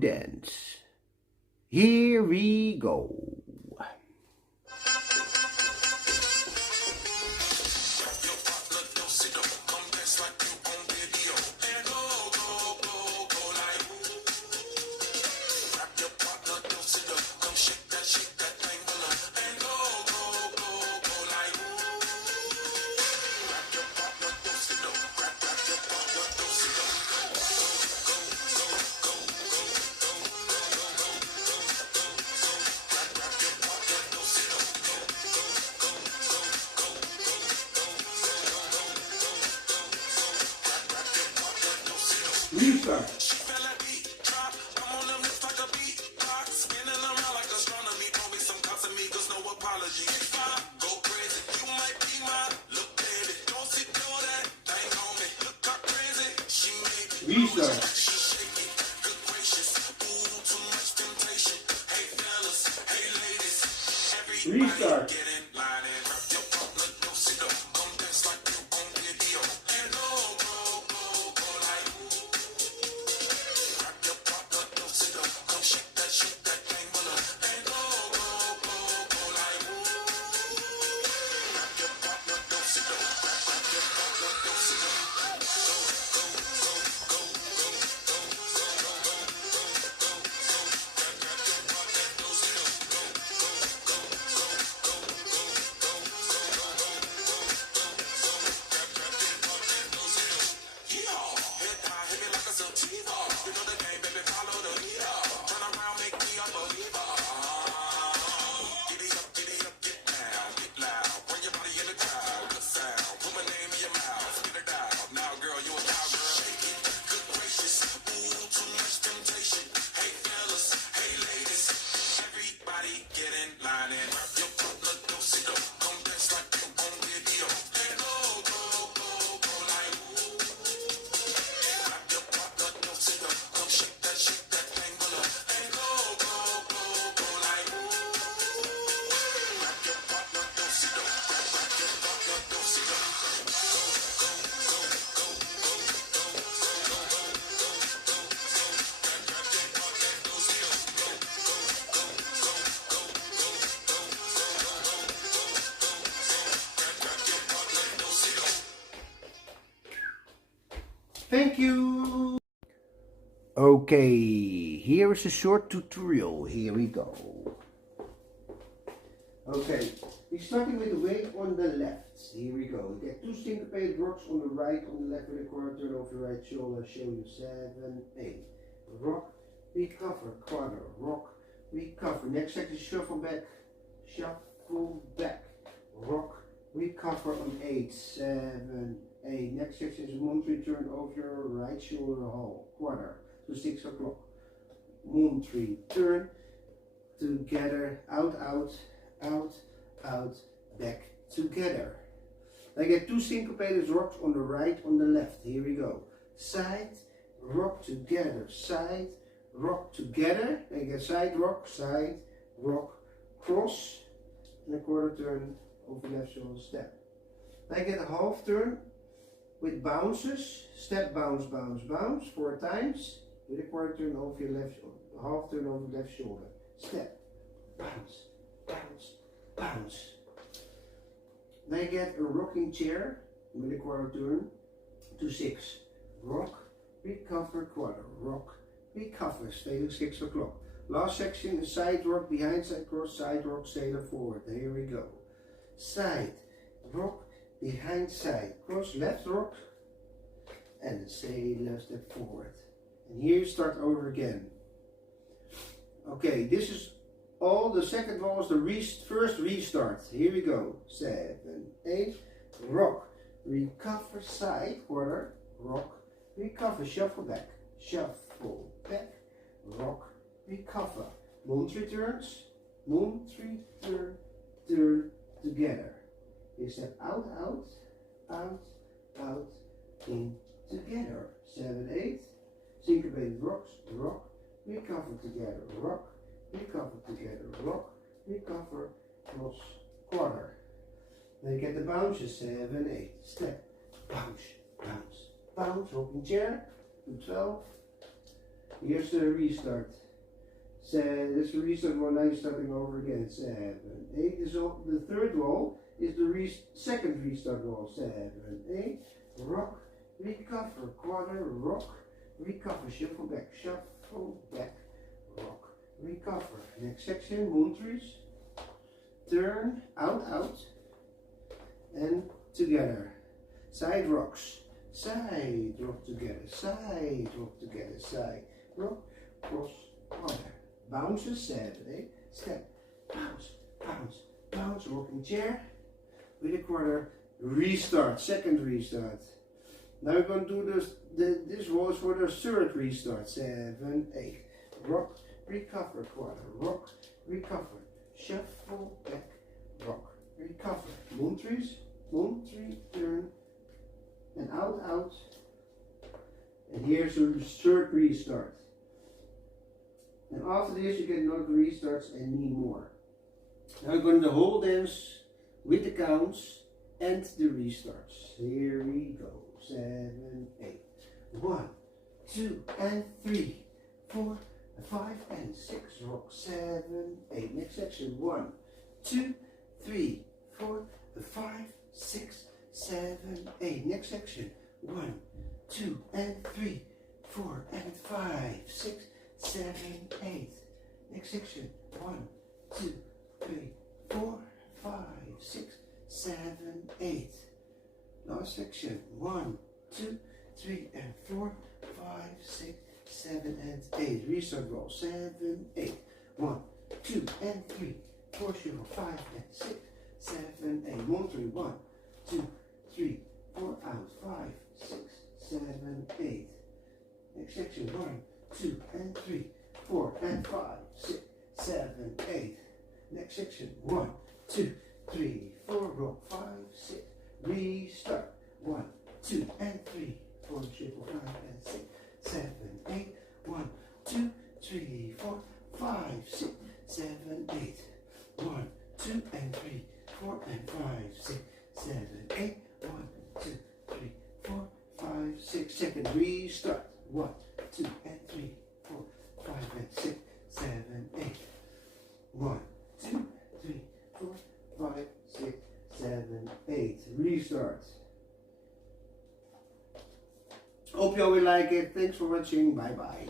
to dance. Here we go. Restart. Restart. Restart. Thank you. Okay, here is a short tutorial. Here we go. Okay, we're starting with the weight on the left. Here we go. We get 2 syncopated rocks on the right, on the left with a quarter turn over your right shoulder. Show you 7, 8. Rock, recover, quarter, rock, recover. Next section, shuffle back, rock, recover on 8, 7, 8. Next section is monthly turn over your right shoulder, whole quarter to 6 o'clock. Monthly turn together, out, out, out, out, back together. I get 2 syncopated rocks on the right, on the left. Here we go. Side, rock together, side, rock together. I get side, rock, cross, and a quarter turn over left shoulder, step. I get a half turn with bounces, step, bounce, bounce, bounce, 4 times, with a quarter turn over your left shoulder, half turn over left shoulder, step, bounce, bounce, bounce. Then I get a rocking chair with a quarter turn to 6. Rock, recover, quarter, rock, recover, stay to 6 o'clock. Last section is side rock, behind side cross, side rock, sailor forward. Here we go. Side, rock, behind side, cross, left rock, and sailor step forward. And here you start over again. Okay, this is all. The second one was the first restart. Here we go. 7, 8, rock, recover, side, quarter, rock, recover, shuffle back, rock, recover. Moon 3 turns, moon 3 turn, turn together. You step out, out, out, out, in, together. 7, 8, syncopated rocks, rock, recover together, rock, recover together, rock, recover, cross, quarter. Then you get the bounces, 7, 8, step, bounce, bounce, bounce, rocking chair, to 12, Here's the restart. This is the restart roll. Now you're starting over again. 7, 8. This all, the third roll is the second restart roll. 7, 8. Rock, recover, quarter, rock, recover, shuffle back, rock, recover. Next section, moon trees. Turn, out, and together. Side rocks, side rock together, side rock together, side rock, cross, quarter. Bounces, 7, 8, step, bounce, bounce, bounce, rocking chair, with a quarter, restart, second restart. Now we're going to do this roll is for the third restart, 7, 8, rock, recover, quarter, rock, recover, shuffle, back, rock, recover, moon tree, turn, and out, and here's the third restart. And after this you get not restarts anymore. Now we're going to the whole dance with the counts and the restarts. Here we go. 7, 8. 1, 2, and 3, 4, 5, and 6. Rock 7, 8. Next section. 1, 2, 3, 4, 5, 6, 7, 8. Next section. 1, 2, and 3, 4, and 5, 6, 7, 8. Next section. 1, 2, 3, 4, 5, 6, 7, 8. Last section. 1, 2, 3, and 4, 5, 6, 7, and 8. Restart roll. 7, 8. 1, 2, and 3, 4, 5, and 6, 7, 8. Moon tree. 1, 2, 3, 4, out. 5, 6, 7, 8. Next section. 1, 2, and 3, 4, and 5, 6, 7, 8. Next section. 1, 2, 3, 4, rock 5, 6. Restart. 1, 2, and 3, 4, 5, and 6, 7, 8. 1, 2, 3, 4, 5, 6, 7, 8. 1, 2, and 3, 4, and 5, 6, 7, 8. 1, 2, 3, 4, 5, 6. Second restart. 1, 2, and 3, 4, 5, and 6, 7, 8. 1, 2, 3, 4, 5, 6, 7, 8. Restart. Hope you all will like it. Thanks for watching. Bye bye.